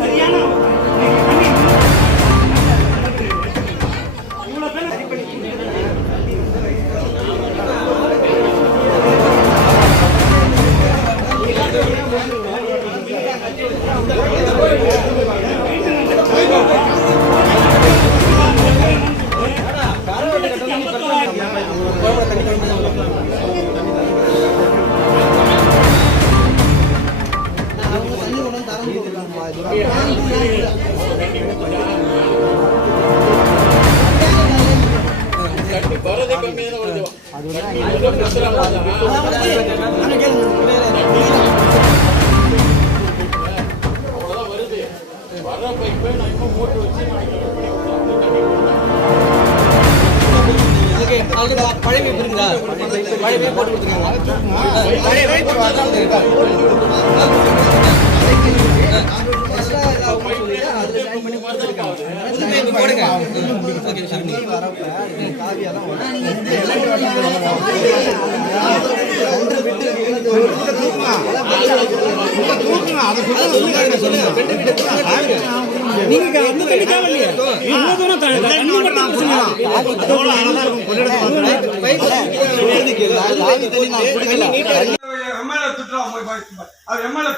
சரியான பழைய இருக்குங்களா? பழைய போட்டு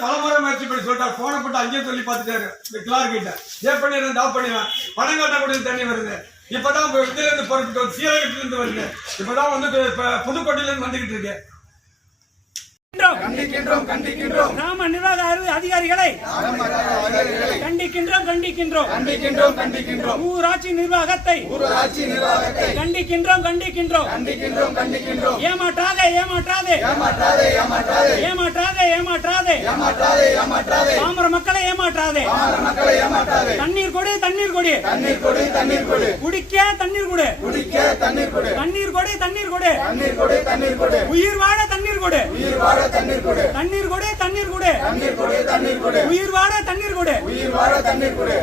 பலமுறை முயற்சி பண்ணி சொல்லிட்டார். போன போட்டு அங்கேயே சொல்லி பார்த்துட்டாரு கிளார்க் கிட்ட. ஏன் பண்ணிடுறேன் டாப் பண்ணிடுவேன். பணம் காட்ட கூட தண்ணி வருது. இப்பதான் இதுல இருந்து பொறுப்பிட்டு சீரகத்துல இருந்து வருது. இப்பதான் வந்து புதுக்கோட்டையில இருந்து வந்துகிட்டு இருக்கு. கிராம நிர்வாக அதிகாரிகளை கண்டிக்கின்றோம். ஊராட்சி நிர்வாகத்தை கண்டிக்கின்றோம். ஏமாற்றாதே பாமர மக்களை ஏமாற்றாதே. தண்ணீர் கொடு குடிக்க தண்ணீர் கொடு உயிர் வாழ தண்ணீர் கொடு உயிர் வாழ தண்ணீர் கொடு